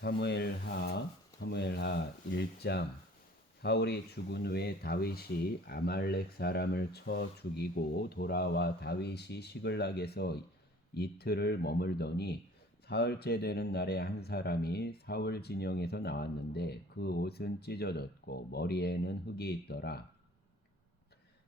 사무엘하 1장. 사울이 죽은 후에 다윗이 아말렉 사람을 쳐 죽이고 돌아와 다윗이 시글락에서 이틀을 머물더니 사흘째 되는 날에 한 사람이 사울 진영에서 나왔는데 그 옷은 찢어졌고 머리에는 흙이 있더라.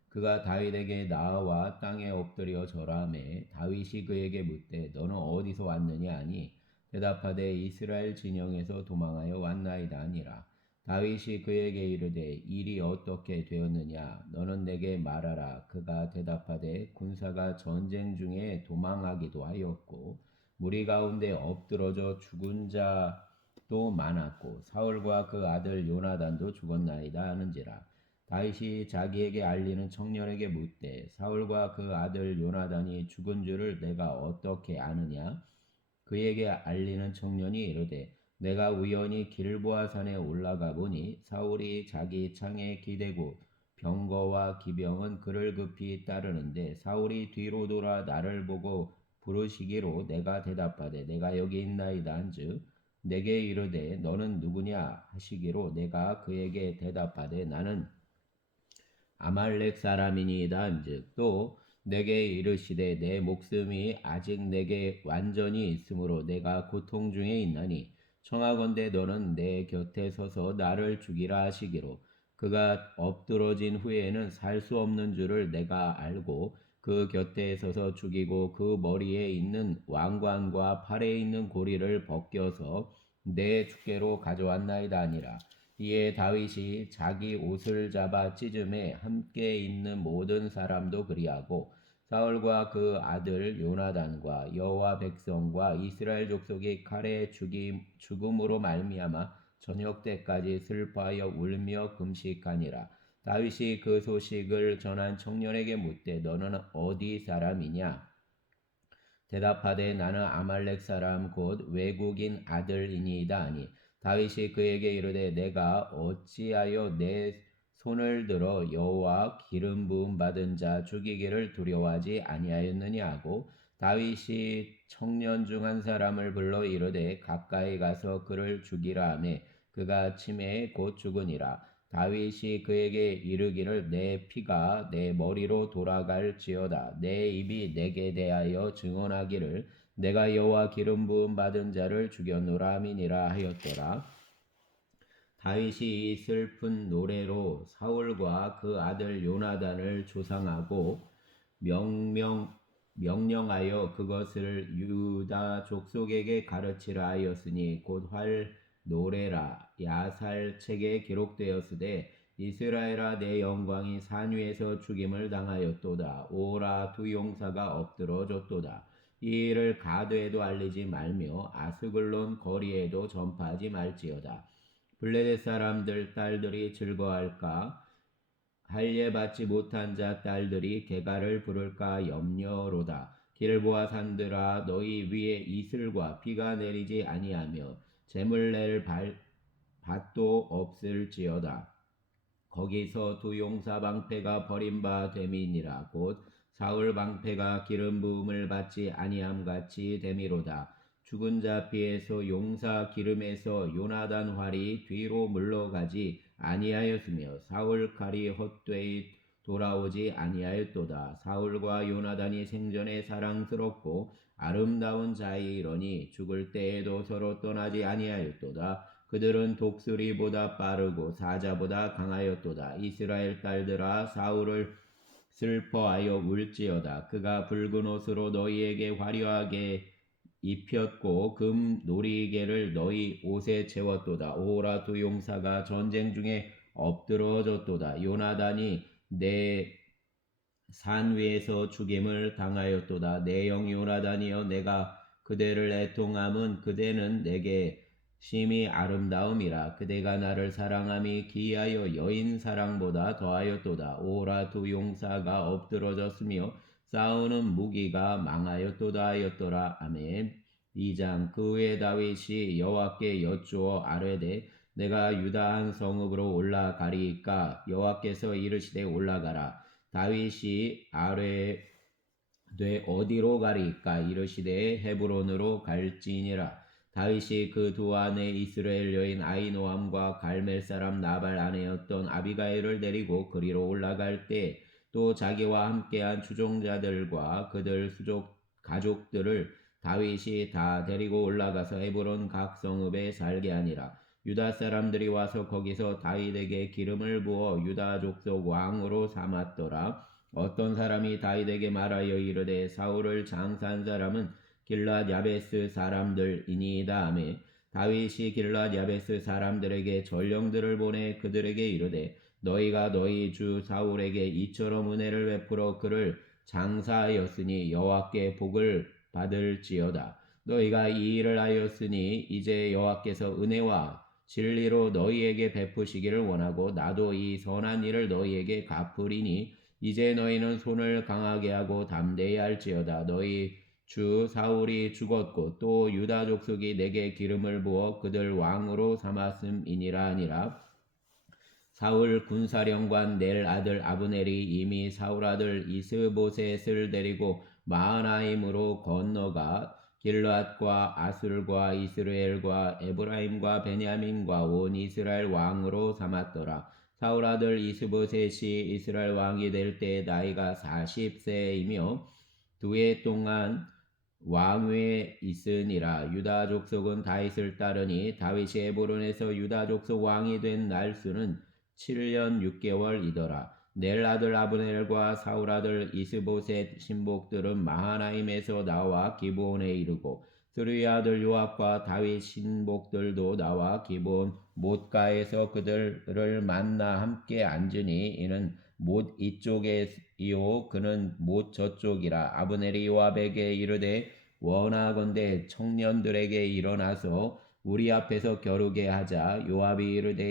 그가 다윗에게 나와 땅에 엎드려 절하매 다윗이 그에게 묻되 너는 어디서 왔느냐 하니 대답하되 이스라엘 진영에서 도망하여 왔나이다 하니라. 다윗이 그에게 이르되 일이 어떻게 되었느냐 너는 내게 말하라. 그가 대답하되 군사가 전쟁 중에 도망하기도 하였고 무리 가운데 엎드러져 죽은 자도 많았고 사울과 그 아들 요나단도 죽었나이다 하는지라. 다윗이 자기에게 알리는 청년에게 묻되 사울과 그 아들 요나단이 죽은 줄을 내가 어떻게 아느냐? 그에게 알리는 청년이 이르되 내가 우연히 길보아 산에 올라가 보니 사울이 자기 창에 기대고 병거와 기병은 그를 급히 따르는데 사울이 뒤로 돌아 나를 보고 부르시기로 내가 대답하되 내가 여기 있나이다 한즉 내게 이르되 너는 누구냐 하시기로 내가 그에게 대답하되 나는 아말렉 사람이니이다 한즉 또 내게 이르시되 내 목숨이 아직 내게 완전히 있으므로 내가 고통 중에 있나니 청하건대 너는 내 곁에 서서 나를 죽이라 하시기로 그가 엎드러진 후에는 살 수 없는 줄을 내가 알고 그 곁에 서서 죽이고 그 머리에 있는 왕관과 팔에 있는 고리를 벗겨서 내 주께로 가져왔나이다 하니라. 이에 다윗이 자기 옷을 잡아 찢음에 함께 있는 모든 사람도 그리하고 사울과 그 아들 요나단과 여호와 백성과 이스라엘 족속이 칼에 죽음으로 말미암아 저녁 때까지 슬퍼하여 울며 금식하니라. 다윗이 그 소식을 전한 청년에게 묻되 너는 어디 사람이냐? 대답하되 나는 아말렉 사람 곧 외국인 아들이니이다 하니 다윗이 그에게 이르되 내가 어찌하여 내 손을 들어 여호와 기름 부음 받은 자 죽이기를 두려워하지 아니하였느냐 하고 다윗이 청년 중 한 사람을 불러 이르되 가까이 가서 그를 죽이라 하매 그가 치매에 곧 죽으니라. 다윗이 그에게 이르기를 내 피가 내 머리로 돌아갈지어다. 내 입이 내게 대하여 증언하기를 내가 여호와 기름 부음 받은 자를 죽였노라 함이니라 하였더라. 다윗이 이 슬픈 노래로 사울과 그 아들 요나단을 조상하고 명령하여 그것을 유다 족속에게 가르치라 하였으니 곧 활 노래라 야살 책에 기록되었으되 이스라엘아 내 영광이 산 위에서 죽임을 당하였도다. 오라 두 용사가 엎드러졌도다. 이 일을 가드에도 알리지 말며 아스글론 거리에도 전파하지 말지어다. 블레셋 사람들 딸들이 즐거워할까? 할례 받지 못한 자 딸들이 개가를 부를까 염려로다. 길보아 산들아 너희 위에 이슬과 비가 내리지 아니하며 재물 낼 밭도 없을지어다. 거기서 두 용사 방패가 버림바 됨이니라. 곧 사울 방패가 기름 부음을 받지 아니함 같이 됨이로다. 죽은 자 피에서 용사 기름에서 요나단 활이 뒤로 물러가지 아니하였으며 사울 칼이 헛되이 돌아오지 아니하였도다. 사울과 요나단이 생전에 사랑스럽고 아름다운 자이러니 죽을 때에도 서로 떠나지 아니하였도다. 그들은 독수리보다 빠르고 사자보다 강하였도다. 이스라엘 딸들아 사울을 슬퍼하여 울지어다. 그가 붉은 옷으로 너희에게 화려하게 입혔고 금 놀이개를 너희 옷에 채웠도다. 오라 두 용사가 전쟁 중에 엎드러졌도다. 요나단이 내 산 위에서 죽임을 당하였도다. 내 영 요나단이여 내가 그대를 애통함은 그대는 내게 심히 아름다움이라. 그대가 나를 사랑함이 기하여 여인 사랑보다 더하였도다. 오라 두 용사가 엎드러졌으며 싸우는 무기가 망하였도다 하였더라. 아멘. 2장. 그 후에 다윗이 여호와께 여쭈어 아뢰되 내가 유다 한 성읍으로 올라가리이까? 여호와께서 이르시되 올라가라. 다윗이 아뢰되 어디로 가리이까? 이르시되 헤브론으로 갈지니라. 다윗이 그 두 아내 이스라엘 여인 아히노암과 갈멜 사람 나발 아내였던 아비가일을 데리고 그리로 올라갈 때 또 자기와 함께한 추종자들과 그들 수족 가족들을 다윗이 다 데리고 올라가서 에브론 각 성읍에 살게 하니라. 유다 사람들이 와서 거기서 다윗에게 기름을 부어 유다 족속 왕으로 삼았더라. 어떤 사람이 다윗에게 말하여 이르되 사울을 장사한 사람은 길랏 야베스 사람들이니이다 하매 다윗이 길랏 야베스 사람들에게 전령들을 보내 그들에게 이르되 너희가 너희 주 사울에게 이처럼 은혜를 베풀어 그를 장사하였으니 여호와께 복을 받을지어다. 너희가 이 일을 하였으니 이제 여호와께서 은혜와 진리로 너희에게 베푸시기를 원하고 나도 이 선한 일을 너희에게 갚으리니 이제 너희는 손을 강하게 하고 담대히 할지어다. 너희 주 사울이 죽었고 또 유다 족속이 내게 기름을 부어 그들 왕으로 삼았음이니라 하니라. 사울 군사령관 넬 아들 아브넬이 이미 사울 아들 이스보셋을 데리고 마하나임으로 건너가 길앗과 아술과 이스라엘과 에브라임과 베냐민과 온 이스라엘 왕으로 삼았더라. 사울 아들 이스보셋이 이스라엘 왕이 될 때 나이가 40세이며 2해 동안 왕위에 있으니라. 유다 족속은 다윗을 따르니 다윗이 에브론에서 유다 족속 왕이 된 날수는 7년 6개월이더라. 넬 아들 아브넬과 사울 아들 이스보셋 신복들은 마하나임에서 나와 기브온에 이르고 스루의 아들 요압과 다윗 신복들도 나와 기브온 못가에서 그들을 만나 함께 앉으니 이는 못 이쪽이요 그는 못 저쪽이라. 아브넬이 요압에게 이르되 원하건대 청년들에게 일어나서 우리 앞에서 겨루게 하자. 요압이 이르되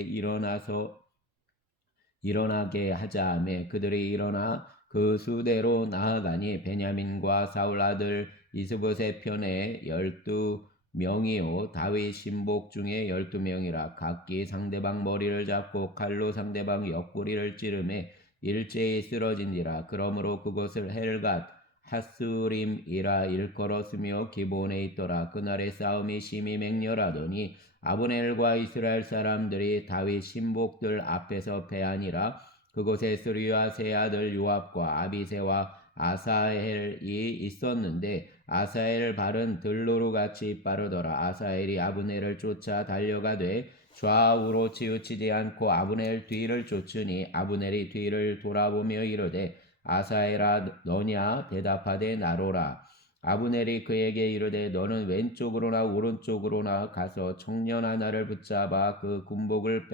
일어나게 하자 하매 그들이 일어나 그 수대로 나아가니 베냐민과 사울 아들 이스보셋 편에 12명이요 다윗 신복 중에 12명이라. 각기 상대방 머리를 잡고 칼로 상대방 옆구리를 찌르매 일제히 쓰러진지라. 그러므로 그곳을 헬갓 하스림이라 일컬었으며 기본에 있더라. 그날의 싸움이 심히 맹렬하더니 아브넬과 이스라엘 사람들이 다윗 신복들 앞에서 패하니라. 그곳에 스루야 세 아들 요압과 아비새와 아사헬이 있었는데 아사헬 발은 들로루같이 빠르더라. 아사헬이 아브넬을 쫓아 달려가되 좌우로 치우치지 않고 아브넬 뒤를 쫓으니 아브넬이 뒤를 돌아보며 이르되 아사헬아 너냐 대답하되 나로라. 아브넬이 그에게 이르되 너는 왼쪽으로나 오른쪽으로나 가서 청년 하나를 붙잡아 그 군복을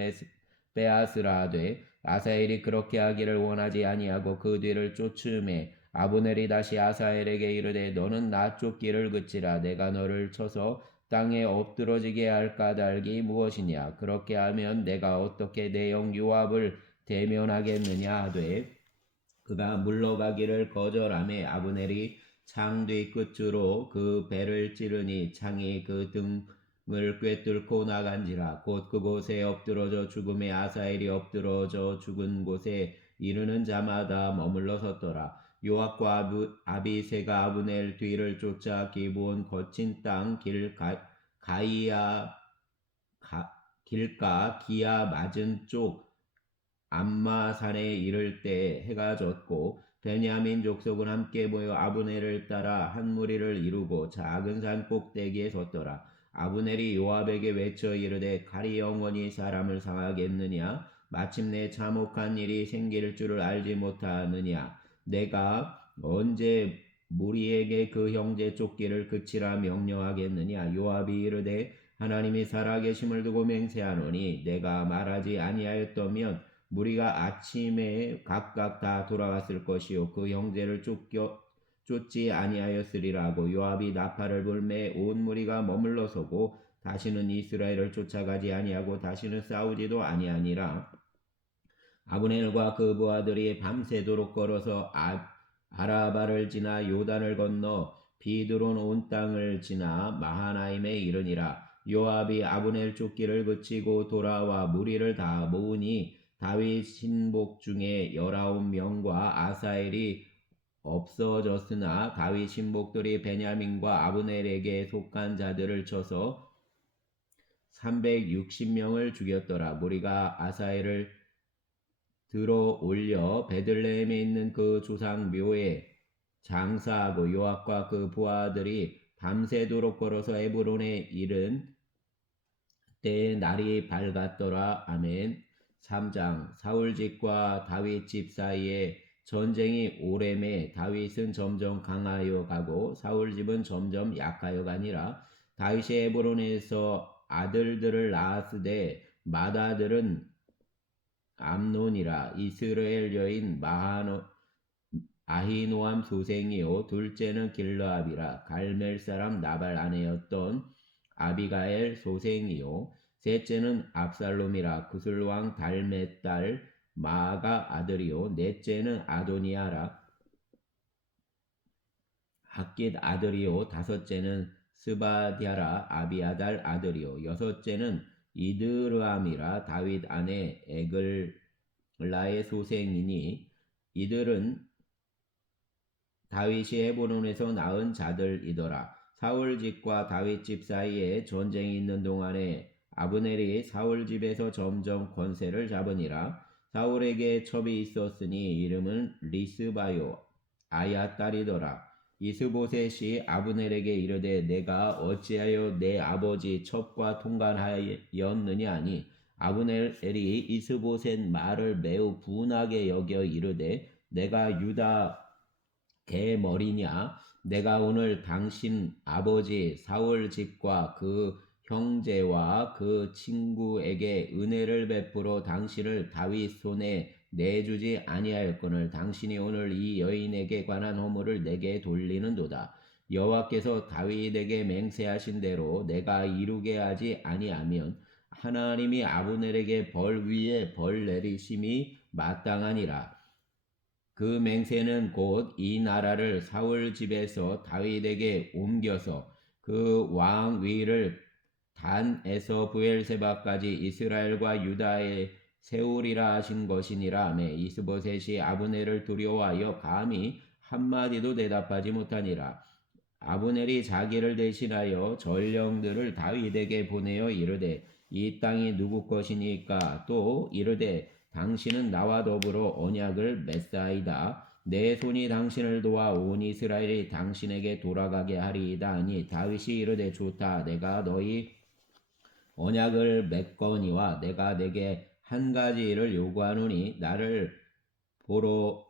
빼앗으라 하되 아사헬이 그렇게 하기를 원하지 아니하고 그 뒤를 쫓음에 아브넬이 다시 아사헬에게 이르되 너는 나 쫓기를 그치라. 내가 너를 쳐서 땅에 엎드러지게 할 까닭이 무엇이냐. 그렇게 하면 내가 어떻게 내 형 요압을 대면하겠느냐 하되 그가 물러가기를 거절하매 아브넬이 창 뒤 끝으로 그 배를 찌르니 창이 그 등을 꿰뚫고 나간지라. 곧 그곳에 엎드러져 죽음에 아사헬이 엎드러져 죽은 곳에 이르는 자마다 머물러 섰더라. 요압과 아비새가 아브넬 뒤를 쫓아 기브온 거친 땅 길가 기야 맞은 쪽 암마산에 이를 때 해가 졌고 베냐민 족속은 함께 모여 아브넬을 따라 한 무리를 이루고 작은 산 꼭대기에 섰더라. 아브넬이 요압에게 외쳐 이르되 칼이 영원히 사람을 상하겠느냐. 마침내 참혹한 일이 생길 줄을 알지 못하느냐. 내가 언제 무리에게 그 형제 쫓기를 그치라 명령하겠느냐. 요압이 이르되 하나님이 살아계심을 두고 맹세하노니 내가 말하지 아니하였다면 무리가 아침에 각각 다 돌아갔을 것이요 그 형제를 쫓지 아니하였으리라고. 요압이 나팔을 불매 온 무리가 머물러 서고 다시는 이스라엘을 쫓아가지 아니하고 다시는 싸우지도 아니하니라. 아브넬과 그 부하들이 밤새도록 걸어서 아라바를 지나 요단을 건너 비드론 온 땅을 지나 마하나임에 이르니라. 요압이 아브넬 쫓기를 그치고 돌아와 무리를 다 모으니 다윗 신복 중에 19명과 아사헬이 없어졌으나 다윗 신복들이 베냐민과 아브넬에게 속한 자들을 쳐서 360명을 죽였더라. 무리가 아사엘을 들어 올려 베들레헴에 있는 그 조상 묘에 장사하고 요압과 그 부하들이 밤새도록 걸어서 에브론에 이른 때에 날이 밝았더라. 아멘. 3장. 사울 집과 다윗 집 사이에 전쟁이 오래매 다윗은 점점 강하여 가고 사울 집은 점점 약하여 가니라. 다윗이 에브론에서 아들들을 낳았으되 맏아들은 암논이라. 이스라엘 여인 아히노암 소생이요 둘째는 길르압이라. 갈멜 사람 나발 아내였던 아비가엘 소생이요 셋째는 압살롬이라. 구슬왕 달메 딸 마아가 아들이요 넷째는 아도니아라. 학깃 아들이요 다섯째는 스바디아라. 아비아달 아들이요 여섯째는 이드르암이라. 다윗 아내 에글라의 소생이니 이들은 다윗이 헤브론에서 낳은 자들이더라. 사울 집과 다윗 집 사이에 전쟁이 있는 동안에 아브넬이 사울 집에서 점점 권세를 잡으니라. 사울에게 첩이 있었으니 이름은 리스바요 아야 딸이더라. 이스보셋이 아브넬에게 이르되 내가 어찌하여 내 아버지 첩과 통관하였느냐 하니 아브넬이 이스보셋 말을 매우 분하게 여겨 이르되 내가 유다 개머리냐? 내가 오늘 당신 아버지 사울 집과 그 형제와 그 친구에게 은혜를 베풀어 당신을 다윗 손에 내주지 아니하였거늘 당신이 오늘 이 여인에게 관한 허물을 내게 돌리는도다. 여호와께서 다윗에게 맹세하신 대로 내가 이루게 하지 아니하면 하나님이 아브넬에게 벌 위에 벌 내리심이 마땅하니라. 그 맹세는 곧 이 나라를 사울 집에서 다윗에게 옮겨서 그 왕 위를 단에서 부엘세바까지 이스라엘과 유다에 세우리라 하신 것이니라. 하매 이스보셋이 아브넬을 두려워하여 감히 한마디도 대답하지 못하니라. 아브넬이 자기를 대신하여 전령들을 다윗에게 보내어 이르되 이 땅이 누구 것이니까? 또 이르되 당신은 나와 더불어 언약을 맺사이다. 내 손이 당신을 도와 온 이스라엘이 당신에게 돌아가게 하리이다 하니 다윗이 이르되 좋다. 내가 너희 언약을 맺거니와 내가 내게 한 가지 일을 요구하노니 나를 보러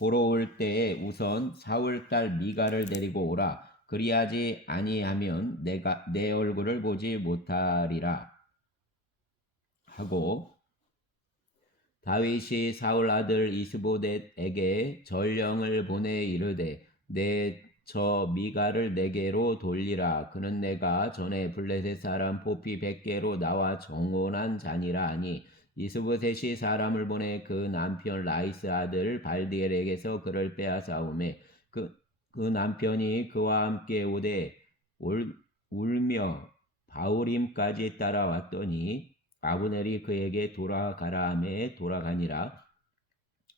올 때에 우선 사울 딸 미가를 데리고 오라. 그리하지 아니하면 내가 내 얼굴을 보지 못하리라 하고 다윗이 사울 아들 이스보댓에게 전령을 보내 이르되 내 저 미가를 내게로 돌리라. 그는 내가 전에 블레셋 사람 포피 100개로 나와 정혼한 자니라 하니 이스보셋이 사람을 보내 그 남편 라이스 아들 발디엘에게서 그를 빼앗아오매 그 남편이 그와 함께 오되 울며 바울임까지 따라왔더니 아브넬이 그에게 돌아가라 하매 돌아가니라.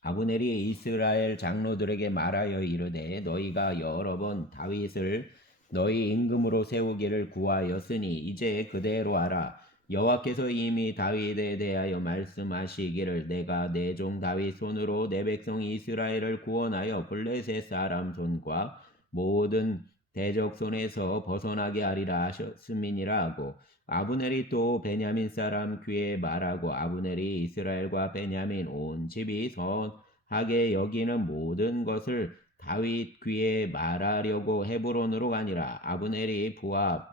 아브넬이 이스라엘 장로들에게 말하여 이르되 너희가 여러 번 다윗을 너희 임금으로 세우기를 구하였으니 이제 그대로 하라. 여호와께서 이미 다윗에 대하여 말씀하시기를 내가 내 종 다윗 손으로 내 백성 이스라엘을 구원하여 블레셋 사람 손과 모든 대적 손에서 벗어나게 하리라 하셨음이니라 하고 아브넬이 또 베냐민 사람 귀에 말하고 아브넬이 이스라엘과 베냐민 온 집이 선하게 여기는 모든 것을 다윗 귀에 말하려고 헤브론으로 가니라. 아브넬이 부하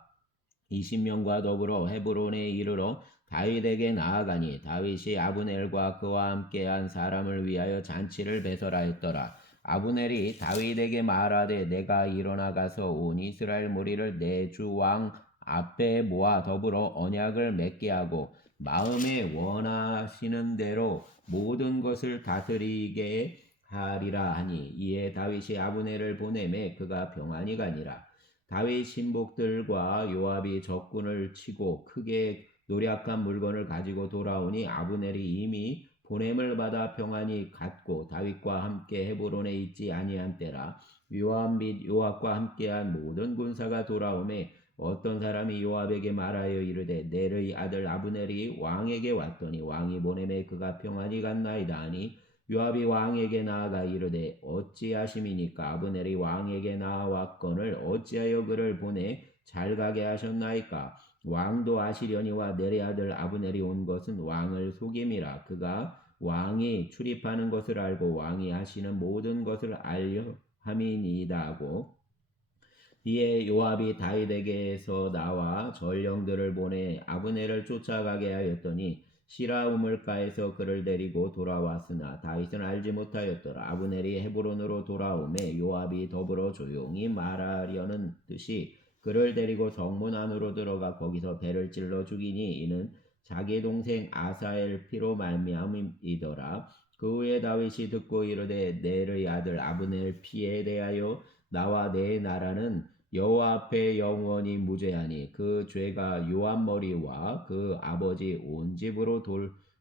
20명과 더불어 헤브론에 이르러 다윗에게 나아가니 다윗이 아브넬과 그와 함께한 사람을 위하여 잔치를 배설하였더라. 아브넬이 다윗에게 말하되 내가 일어나 가서 온 이스라엘 무리를 내 주 왕 앞에 모아 더불어 언약을 맺게 하고 마음에 원하시는 대로 모든 것을 다스리게 하리라 하니 이에 다윗이 아브넬을 보내매 그가 평안히 가니라. 다윗 신복들과 요압이 적군을 치고 크게 노략한 물건을 가지고 돌아오니 아브넬이 이미 보냄을 받아 평안히 갔고 다윗과 함께 헤브론에 있지 아니한 때라. 요압 및 요압과 함께한 모든 군사가 돌아오매 어떤 사람이 요압에게 말하여 이르되 넬의 아들 아브넬이 왕에게 왔더니 왕이 보내매 그가 평안히 갔나이다 하니 요압이 왕에게 나아가 이르되 어찌하심이니까 아브넬이 왕에게 나아왔거늘 어찌하여 그를 보내 잘 가게 하셨나이까. 왕도 아시려니와 넬의 아들 아브넬이 온 것은 왕을 속임이라. 그가 왕이 출입하는 것을 알고 왕이 하시는 모든 것을 알려 함이니이다 하고 이에 요압이 다윗에게서 나와 전령들을 보내 아브넬을 쫓아가게 하였더니 시라 우물가에서 그를 데리고 돌아왔으나 다윗은 알지 못하였더라. 아브넬이 헤브론으로 돌아오매 요압이 더불어 조용히 말하려는 듯이 그를 데리고 성문 안으로 들어가 거기서 배를 찔러 죽이니 이는 자기 동생 아사엘 피로 말미암이더라. 그 후에 다윗이 듣고 이르되 넬의 아들 아브넬 피에 대하여 나와 내 나라는 여호와 앞에 영원히 무죄하니 그 죄가 요압 머리와 그 아버지 온 집으로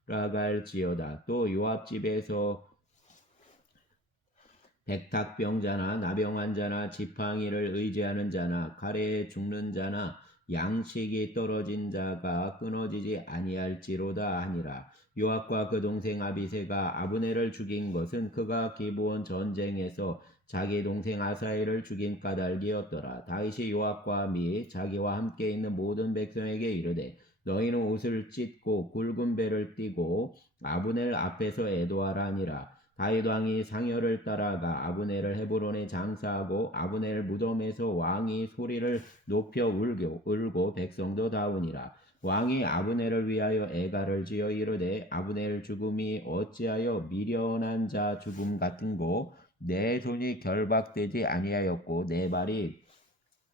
돌아갈지어다. 또 요압 집에서 백탁병자나 나병한 자나 지팡이를 의지하는 자나 칼에 죽는 자나 양식이 떨어진 자가 끊어지지 아니할지로다 하니라. 요압과 그 동생 아비새가 아브넬을 죽인 것은 그가 기브온 전쟁에서 자기 동생 아사엘을 죽인 까닭이었더라. 다윗이 요압과 및 자기와 함께 있는 모든 백성에게 이르되 너희는 옷을 찢고 굵은 배를 띠고 아브넬 앞에서 애도하라 하니라. 다윗 왕이 상여를 따라가 아브넬을 헤브론에 장사하고 아브넬 무덤에서 왕이 소리를 높여 울고 백성도 다우니라. 왕이 아브넬을 위하여 애가를 지어 이르되 아브넬 죽음이 어찌하여 미련한 자 죽음 같은고 내 손이 결박되지 아니하였고 내 발이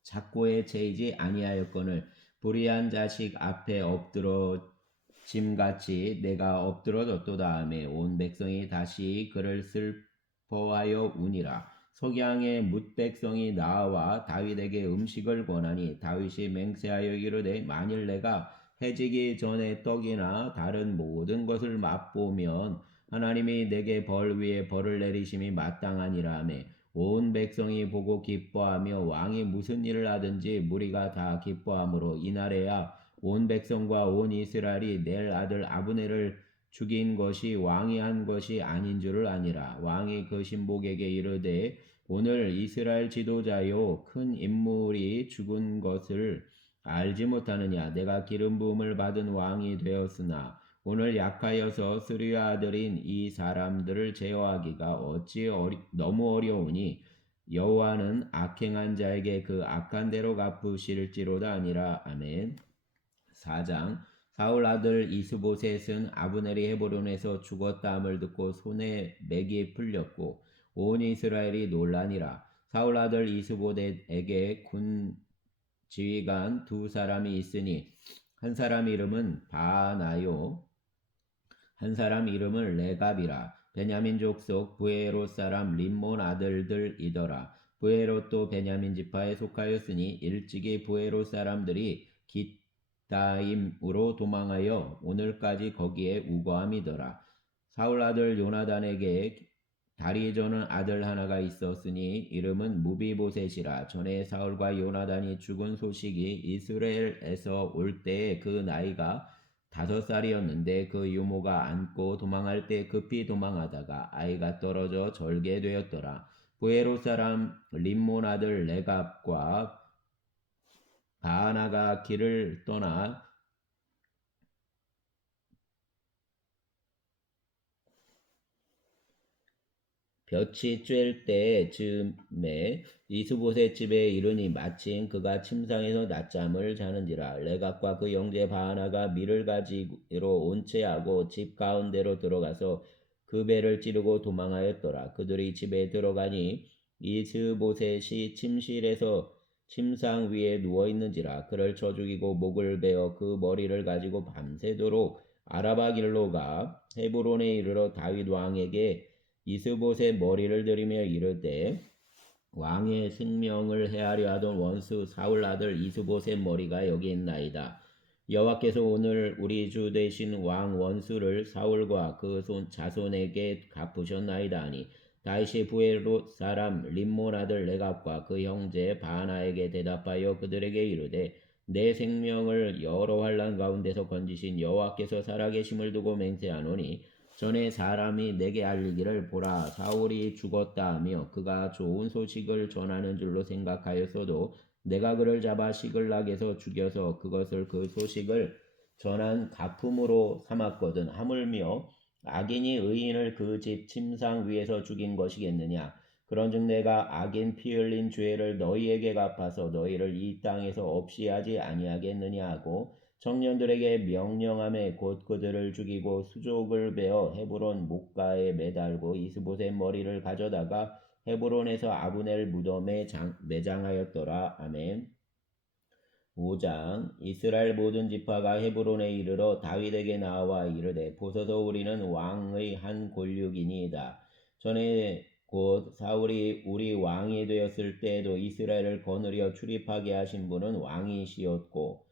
작고에 채이지 아니하였거늘 불의한 자식 앞에 엎드러 짐같이 내가 엎드러졌도다 하매 온 백성이 다시 그를 슬퍼하여 우니라. 석양의 뭇백성이 나와 다윗에게 음식을 권하니 다윗이 맹세하여 이르되 만일 내가 해지기 전에 떡이나 다른 모든 것을 맛보면 하나님이 내게 벌 위에 벌을 내리심이 마땅하니라 하매 온 백성이 보고 기뻐하며 왕이 무슨 일을 하든지 무리가 다 기뻐하므로 이날에야 온 백성과 온 이스라엘이 넬 아들 아브넬을 죽인 것이 왕이 한 것이 아닌 줄을 아니라. 왕이 그 신복에게 이르되 오늘 이스라엘 지도자요 큰 인물이 죽은 것을 알지 못하느냐. 내가 기름 부음을 받은 왕이 되었으나 오늘 약하여서 스루야 아들인 이 사람들을 제어하기가 어찌 너무 어려우니 여호와는 악행한 자에게 그 악한 대로 갚으실지로다 아니라. 아멘. 4장. 사울 아들 이스보셋은 아브넬이 헤브론에서 죽었다함을 듣고 손에 맥이 풀렸고 온 이스라엘이 놀라니라. 사울 아들 이스보셋에게 군 지휘관 두 사람이 있으니 한 사람 이름은 바나요 한 사람 이름은 레갑이라. 베냐민 족속 부에롯 사람 림몬 아들들이더라. 부에롯도 베냐민 지파에 속하였으니 일찍이 부에롯 사람들이 기타임으로 도망하여 오늘까지 거기에 우거함이더라. 사울 아들 요나단에게 다리 저는 아들 하나가 있었으니 이름은 무비보셋이라. 전에 사울과 요나단이 죽은 소식이 이스라엘에서 올 때에 그 나이가 5살이었는데 그 유모가 안고 도망할 때 급히 도망하다가 아이가 떨어져 절게 되었더라. 부에롯 사람 림몬 아들 레갑과 바하나가 길을 떠나 볕이 쬐을 때쯤에 이스보셋 집에 이르니 마침 그가 침상에서 낮잠을 자는지라. 레갑과 그 형제 바하나가 밀을 가지로 온채하고 집 가운데로 들어가서 그 배를 찌르고 도망하였더라. 그들이 집에 들어가니 이스보셋이 침실에서 침상 위에 누워 있는지라. 그를 쳐 죽이고 목을 베어 그 머리를 가지고 밤새도록 아라바 길로 가 헤브론에 이르러 다윗 왕에게 이스보셋 머리를 들이며 이르되 왕의 생명을 해하려 하던 원수 사울 아들 이스보셋 머리가 여기 있나이다. 여호와께서 오늘 우리 주 되신 왕 원수를 사울과 그 자손에게 갚으셨나이다 하니 다윗이 부에롯 사람 림몬 아들 레갑과 그 형제 바나에게 대답하여 그들에게 이르되 내 생명을 여러 환난 가운데서 건지신 여호와께서 살아계심을 두고 맹세하노니 전에 사람이 내게 알리기를 보라 사울이 죽었다 하며 그가 좋은 소식을 전하는 줄로 생각하였어도 내가 그를 잡아 시글락에서 죽여서 그것을 그 소식을 전한 가품으로 삼았거든 하물며 악인이 의인을 그 집 침상 위에서 죽인 것이겠느냐. 그런즉 내가 악인 피 흘린 죄를 너희에게 갚아서 너희를 이 땅에서 없이 하지 아니하겠느냐 하고 청년들에게 명령하매 곧 그들을 죽이고 수족을 베어 헤브론 목가에 매달고 이스봇의 머리를 가져다가 헤브론에서 아브넬 무덤에 매장하였더라. 아멘. 5장 이스라엘 모든 지파가 헤브론에 이르러 다윗에게 나와 이르되 보소서 우리는 왕의 한 권력이니이다. 전에 곧 사울이 우리 왕이 되었을 때에도 이스라엘을 거느려 출입하게 하신 분은 왕이시었고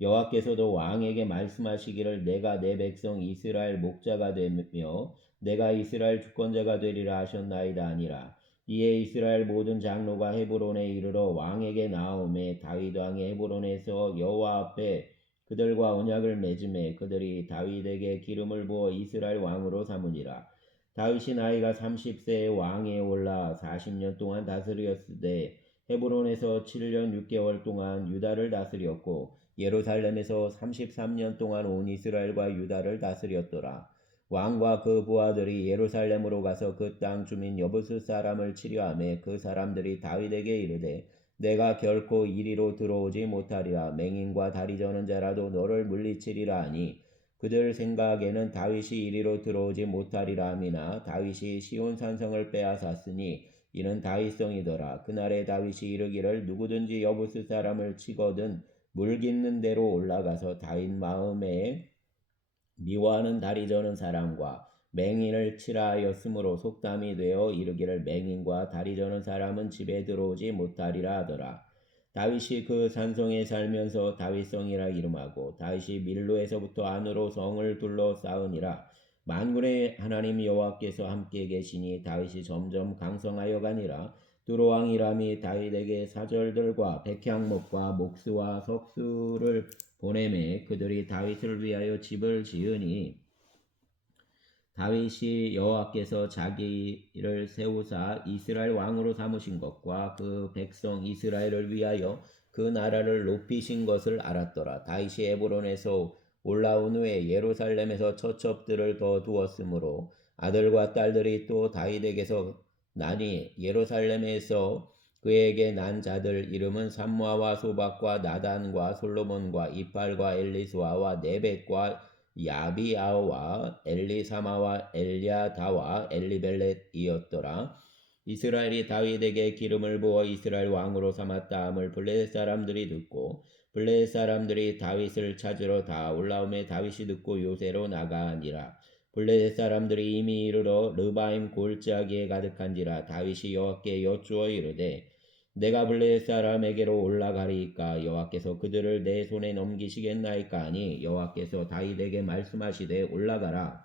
여호와께서도 왕에게 말씀하시기를 내가 내 백성 이스라엘 목자가 되며 내가 이스라엘 주권자가 되리라 하셨나이다 아니라. 이에 이스라엘 모든 장로가 헤브론에 이르러 왕에게 나오매 다윗 왕이 헤브론에서 여호와 앞에 그들과 언약을 맺음에 그들이 다윗에게 기름을 부어 이스라엘 왕으로 삼으니라. 다윗이 나이가 30세에 왕에 올라 40년 동안 다스렸으되 헤브론에서 7년 6개월 동안 유다를 다스렸고 예루살렘에서 33년 동안 온 이스라엘과 유다를 다스렸더라. 왕과 그 부하들이 예루살렘으로 가서 그 땅 주민 여부스 사람을 치려하며 그 사람들이 다윗에게 이르되 내가 결코 이리로 들어오지 못하리라. 맹인과 다리 저는 자라도 너를 물리치리라 하니 그들 생각에는 다윗이 이리로 들어오지 못하리라 함이나 다윗이 시온 산성을 빼앗았으니 이는 다윗성이더라. 그날에 다윗이 이르기를 누구든지 여부스 사람을 치거든 물 깃는 대로 올라가서 다윗 마음에 미워하는 다리 저는 사람과 맹인을 치라 하였으므로 속담이 되어 이르기를 맹인과 다리 저는 사람은 집에 들어오지 못하리라 하더라. 다윗이 그 산성에 살면서 다윗성이라 이름하고 다윗이 밀로에서부터 안으로 성을 둘러싸으니라. 만군의 하나님 여호와께서 함께 계시니 다윗이 점점 강성하여 가니라. 두로왕 히람이 다윗에게 사절들과 백향목과 목수와 석수를 보내매 그들이 다윗을 위하여 집을 지으니 다윗이 여호와께서 자기를 세우사 이스라엘 왕으로 삼으신 것과 그 백성 이스라엘을 위하여 그 나라를 높이신 것을 알았더라. 다윗이 에브론에서 올라온 후에 예루살렘에서 처첩들을 더 두었으므로 아들과 딸들이 또 다윗에게서 나니 예루살렘에서 그에게 난 자들 이름은 삼무아와 소박과 나단과 솔로몬과 이팔과 엘리수아와 네벳과 야비아와 엘리사마와 엘리아다와 엘리벨렛이었더라. 이스라엘이 다윗에게 기름을 부어 이스라엘 왕으로 삼았다 함을 블레셋 사람들이 듣고 블레셋 사람들이 다윗을 찾으러 다 올라오매 다윗이 듣고 요새로 나가니라. 블레셋 사람들이 이미 이르러 르바임 골짜기에 가득한지라. 다윗이 여호와께 여쭈어 이르되 내가 블레셋 사람에게로 올라가리이까 여호와께서 그들을 내 손에 넘기시겠나이까 하니 여호와께서 다윗에게 말씀하시되 올라가라.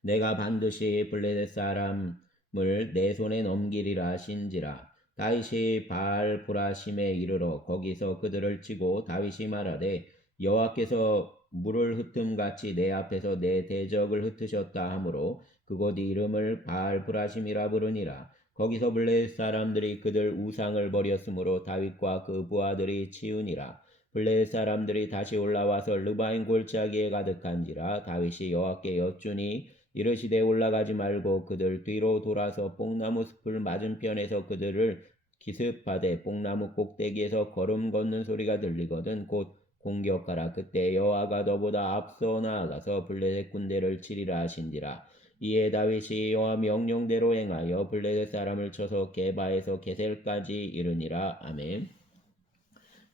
내가 반드시 블레셋 사람을 내 손에 넘기리라 하신지라. 다윗이 바알 브라심에 이르러 거기서 그들을 치고 다윗이 말하되 여호와께서 물을 흩음같이 내 앞에서 내 대적을 흩으셨다 하므로 그곳 이름을 바알 브라심이라 부르니라. 거기서 블레셋 사람들이 그들 우상을 버렸으므로 다윗과 그 부하들이 치우니라. 블레셋 사람들이 다시 올라와서 르바임 골짜기에 가득한지라. 다윗이 여호와께 여쭈니 이르시되 올라가지 말고 그들 뒤로 돌아서 뽕나무 숲을 맞은편에서 그들을 기습하되 뽕나무 꼭대기에서 걸음 걷는 소리가 들리거든 곧 공격하라. 그때 여호와가 너보다 앞서 나아가서 블레셋 군대를 치리라 하신지라. 이에 다윗이 여호와 명령대로 행하여 블레셋 사람을 쳐서 게바에서 게셀까지 이르니라. 아멘.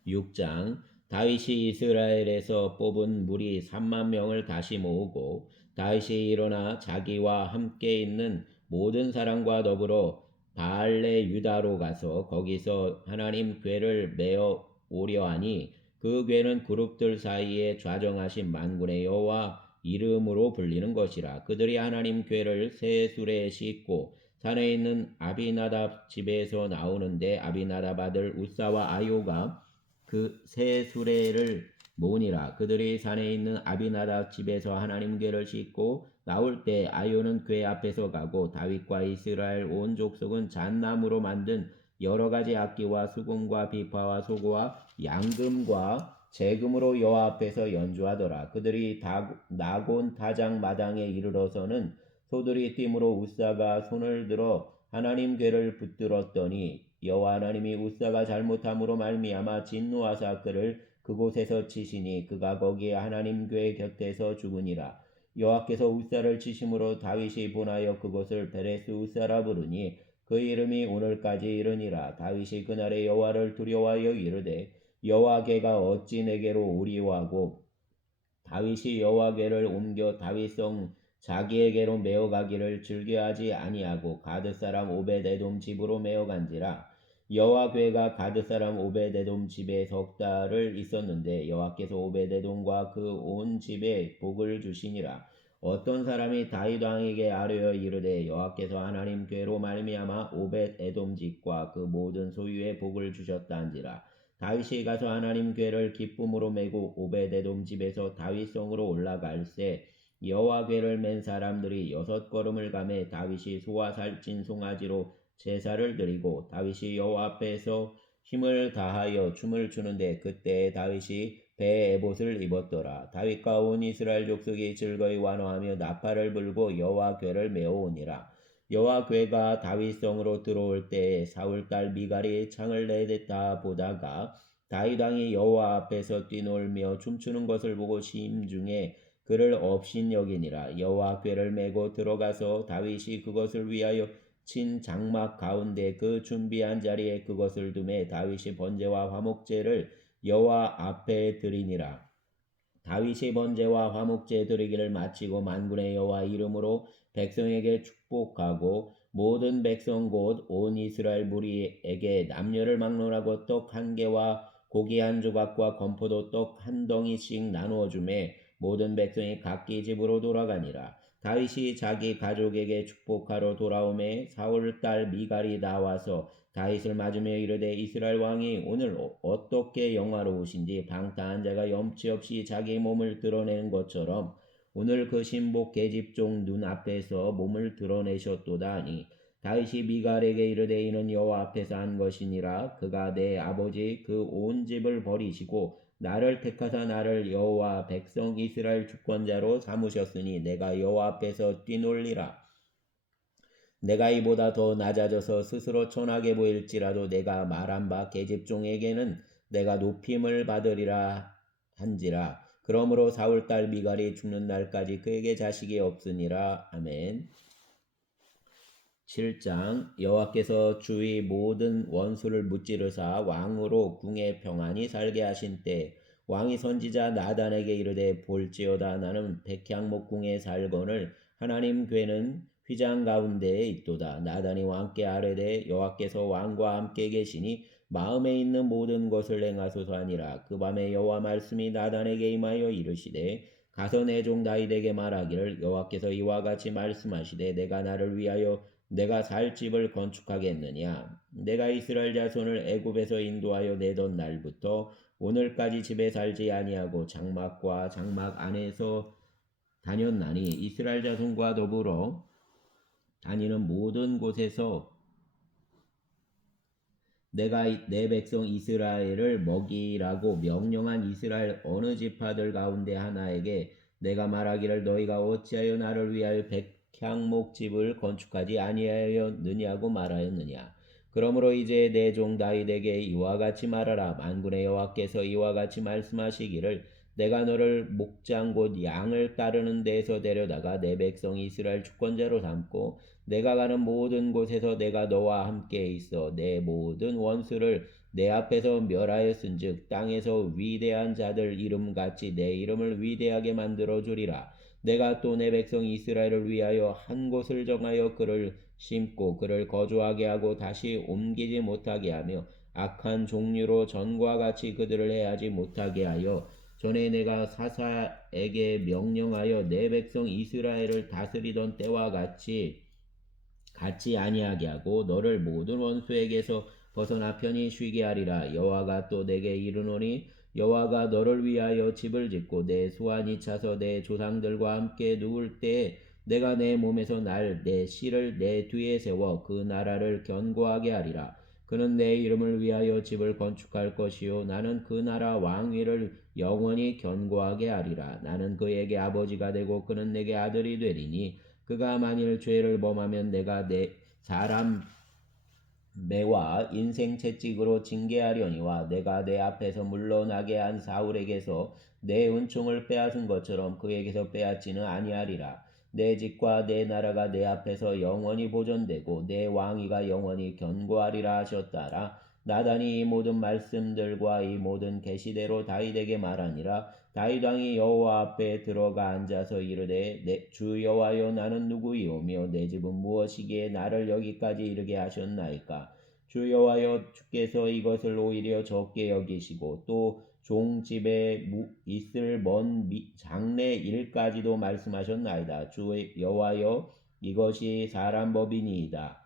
6장 다윗이 이스라엘에서 뽑은 무리 3만 명을 다시 모으고 다윗이 일어나 자기와 함께 있는 모든 사람과 더불어 바알레 유다로 가서 거기서 하나님 궤를 메어 오려 하니 그 궤는 그룹들 사이에 좌정하신 만군의 여호와 이름으로 불리는 것이라. 그들이 하나님 궤를 새 수레에 싣고 산에 있는 아비나답 집에서 나오는데 아비나답 아들 우사와 아요가 그 세 수레를 모으니라. 그들이 산에 있는 아비나답 집에서 하나님 궤를 싣고 나올 때 아요는 궤 앞에서 가고 다윗과 이스라엘 온 족속은 잣나무로 만든 여러 가지 악기와 수금과 비파와 소고와 양금과 재금으로 여호와 앞에서 연주하더라. 그들이 나곤 타장 마당에 이르러서는 소들이 띠므로 우사가 손을 들어 하나님 궤를 붙들었더니 여호와 하나님이 우사가 잘못함으로 말미암아 진노하사 그를 그곳에서 치시니 그가 거기에 하나님 궤 곁에서 죽으니라. 여호와께서 우사를 치심으로 다윗이 분하여 그곳을 베레스 우사라 부르니 그 이름이 오늘까지 이르니라. 다윗이 그날에 여호와를 두려워하여 이르되 여호와 궤가 어찌 내게로 오리오 하고 다윗이 여호와 궤를 옮겨 다윗성 자기에게로 메어가기를 즐겨하지 아니하고 가드 사람 오벳에돔 집으로 메어간지라. 여호와 궤가 가드 사람 오벳에돔 집에 석 달을 있었는데 여호와께서 오벳에돔과 그 온 집에 복을 주시니라. 어떤 사람이 다윗 왕에게 아뢰어 이르되 여호와께서 하나님 궤로 말미암아 오벳에돔 집과 그 모든 소유에 복을 주셨다한지라. 다윗이 가서 하나님 궤를 기쁨으로 메고 오베데돔 집에서 다윗성으로 올라갈새 여호와 궤를 맨 사람들이 6걸음을 가매 다윗이 소와 살찐 송아지로 제사를 드리고 다윗이 여호와 앞에서 힘을 다하여 춤을 추는데 그때 다윗이 배에 에봇을 입었더라. 다윗과 온 이스라엘 족속이 즐거이 완호하며 나팔을 불고 여호와 궤를 메어오니라. 여호와 궤가 다윗성으로 들어올 때에 사울 딸 미갈이 창을 내댔다 보다가 다윗 왕이 여호와 앞에서 뛰놀며 춤추는 것을 보고 심중에 그를 업신여기니라. 여호와 궤를 메고 들어가서 다윗이 그것을 위하여 친 장막 가운데 그 준비한 자리에 그것을 두매 다윗이 번제와 화목제를 여호와 앞에 드리니라. 다윗이 번제와 화목제 드리기를 마치고 만군의 여호와 이름으로 백성에게 축복하고 모든 백성 곧 온 이스라엘 무리에게 남녀를 막론하고 떡 한 개와 고기 한 조각과 건포도 떡 한 덩이씩 나누어 주매 모든 백성이 각기 집으로 돌아가니라. 다윗이 자기 가족에게 축복하러 돌아오매 사울 딸 미갈이 나와서 다윗을 맞으며 이르되 이스라엘 왕이 오늘 어떻게 영화로우신지 방탕한 자가 염치 없이 자기 몸을 드러내는 것처럼 오늘 그 신복 계집종 눈앞에서 몸을 드러내셨도다 하니 다윗이 미갈에게 이르되 이는 여호와 앞에서 한 것이니라. 그가 내 아버지 그 온 집을 버리시고 나를 택하사 나를 여호와 백성 이스라엘 주권자로 삼으셨으니 내가 여호와 앞에서 뛰놀리라. 내가 이보다 더 낮아져서 스스로 천하게 보일지라도 내가 말한 바 계집종에게는 내가 높임을 받으리라 한지라. 그러므로 사울 딸 미갈이 죽는 날까지 그에게 자식이 없으니라. 아멘. 7장 여호와께서 주의 모든 원수를 무찌르사 왕으로 궁에 평안히 살게 하신 때 왕이 선지자 나단에게 이르되 볼지어다 나는 백향목 궁에 살거늘 하나님 궤는 휘장 가운데에 있도다. 나단이 왕께 아뢰되 여호와께서 왕과 함께 계시니 마음에 있는 모든 것을 행하소서 하니라. 그 밤에 여호와 말씀이 나단에게 임하여 이르시되 가서 내 종 다윗에게 말하기를 여호와께서 이와 같이 말씀하시되 내가 나를 위하여 내가 살 집을 건축하겠느냐. 내가 이스라엘 자손을 애굽에서 인도하여 내던 날부터 오늘까지 집에 살지 아니하고 장막과 장막 안에서 다녔나니 이스라엘 자손과 더불어 다니는 모든 곳에서 내가 내 백성 이스라엘을 먹이라고 명령한 이스라엘 어느 지파들 가운데 하나에게 내가 말하기를 너희가 어찌하여 나를 위하여 백향목 집을 건축하지 아니하였느냐고 말하였느냐. 그러므로 이제 내 종 다윗에게 이와 같이 말하라. 만군의 여호와께서 이와 같이 말씀하시기를 내가 너를 목장 곧 양을 따르는 데에서 데려다가 내 백성 이스라엘 주권자로 삼고 내가 가는 모든 곳에서 내가 너와 함께 있어 내 모든 원수를 내 앞에서 멸하였은즉 땅에서 위대한 자들 이름같이 내 이름을 위대하게 만들어 주리라. 내가 또 내 백성 이스라엘을 위하여 한 곳을 정하여 그를 심고 그를 거주하게 하고 다시 옮기지 못하게 하며 악한 종류로 전과 같이 그들을 해하지 못하게 하여 전에 내가 사사에게 명령하여 내 백성 이스라엘을 다스리던 때와 같이 갖지 아니하게 하고 너를 모든 원수에게서 벗어나 편히 쉬게 하리라. 여호와가 또 내게 이르노니 여호와가 너를 위하여 집을 짓고 내 수완이 차서 내 조상들과 함께 누울 때에 내가 내 몸에서 내 씨를 내 뒤에 세워 그 나라를 견고하게 하리라. 그는 내 이름을 위하여 집을 건축할 것이요 나는 그 나라 왕위를 영원히 견고하게 하리라. 나는 그에게 아버지가 되고 그는 내게 아들이 되리니 그가 만일 죄를 범하면 내가 내 사람 매와 인생 채찍으로 징계하려니와 내가 내 앞에서 물러나게 한 사울에게서 내 은총을 빼앗은 것처럼 그에게서 빼앗지는 아니하리라. 내 집과 내 나라가 내 앞에서 영원히 보존되고 내 왕위가 영원히 견고하리라 하셨다라. 나단이 이 모든 말씀들과 이 모든 계시대로 다윗에게 말하니라. 다윗 왕이 여호와 앞에 들어가 앉아서 이르되 주 여호와여 나는 누구이오며 내 집은 무엇이기에 나를 여기까지 이르게 하셨나이까. 주 여호와여 주께서 이것을 오히려 적게 여기시고 또 종 집에 있을 먼 장래 일까지도 말씀하셨나이다. 주 여호와여 이것이 사람 법이니이다.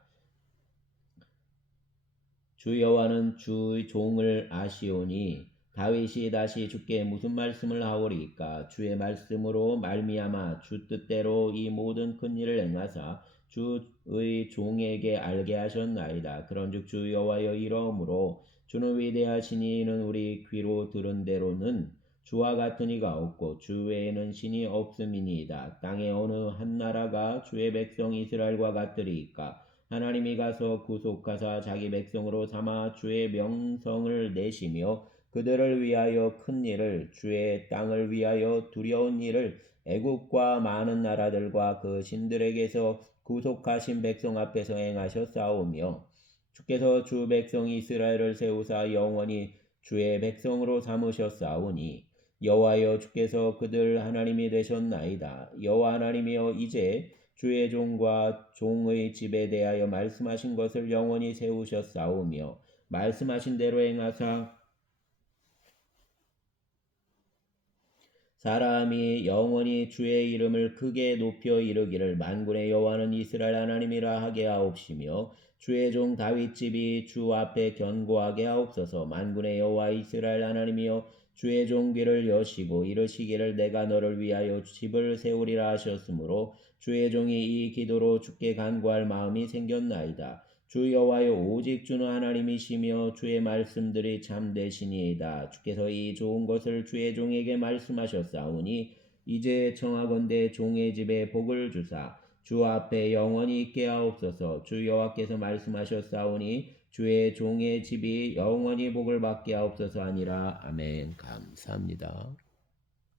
주 여호와는 주의 종을 아시오니 다윗이 다시 주께 무슨 말씀을 하오리까. 주의 말씀으로 말미암아 주 뜻대로 이 모든 큰 일을 행하사 주의 종에게 알게 하셨나이다. 그런즉 주 여호와여 이러므로 주는 위대하시니 이는 우리 귀로 들은 대로는 주와 같은 이가 없고 주 외에는 신이 없음이니이다. 땅의 어느 한 나라가 주의 백성 이스라엘과 같으리이까. 하나님이 가서 구속하사 자기 백성으로 삼아 주의 명성을 내시며 그들을 위하여 큰 일을 주의 땅을 위하여 두려운 일을 애국과 많은 나라들과 그 신들에게서 구속하신 백성 앞에서 행하셨사오며 주께서 주 백성 이스라엘을 세우사 영원히 주의 백성으로 삼으셨사오니 여호와여 주께서 그들 하나님이 되셨나이다. 여호와 하나님이여 이제 주의 종과 종의 집에 대하여 말씀하신 것을 영원히 세우셨사오며 말씀하신 대로 행하사 사람이 영원히 주의 이름을 크게 높여 이르기를 만군의 여호와는 이스라엘 하나님이라 하게 하옵시며 주의 종 다윗 집이 주 앞에 견고하게 하옵소서. 만군의 여호와 이스라엘 하나님이여 주의 종 귀를 여시고 이르시기를 내가 너를 위하여 집을 세우리라 하셨으므로 주의 종이 이 기도로 주께 간구할 마음이 생겼나이다. 주 여호와여 오직 주는 하나님이시며 주의 말씀들이 참되시니이다. 주께서 이 좋은 것을 주의 종에게 말씀하셨사오니 이제 청하건대 종의 집에 복을 주사 주 앞에 영원히 있게 하옵소서. 주 여호와께서 말씀하셨사오니 주의 종의 집이 영원히 복을 받게 하옵소서 하니라. 아멘. 감사합니다.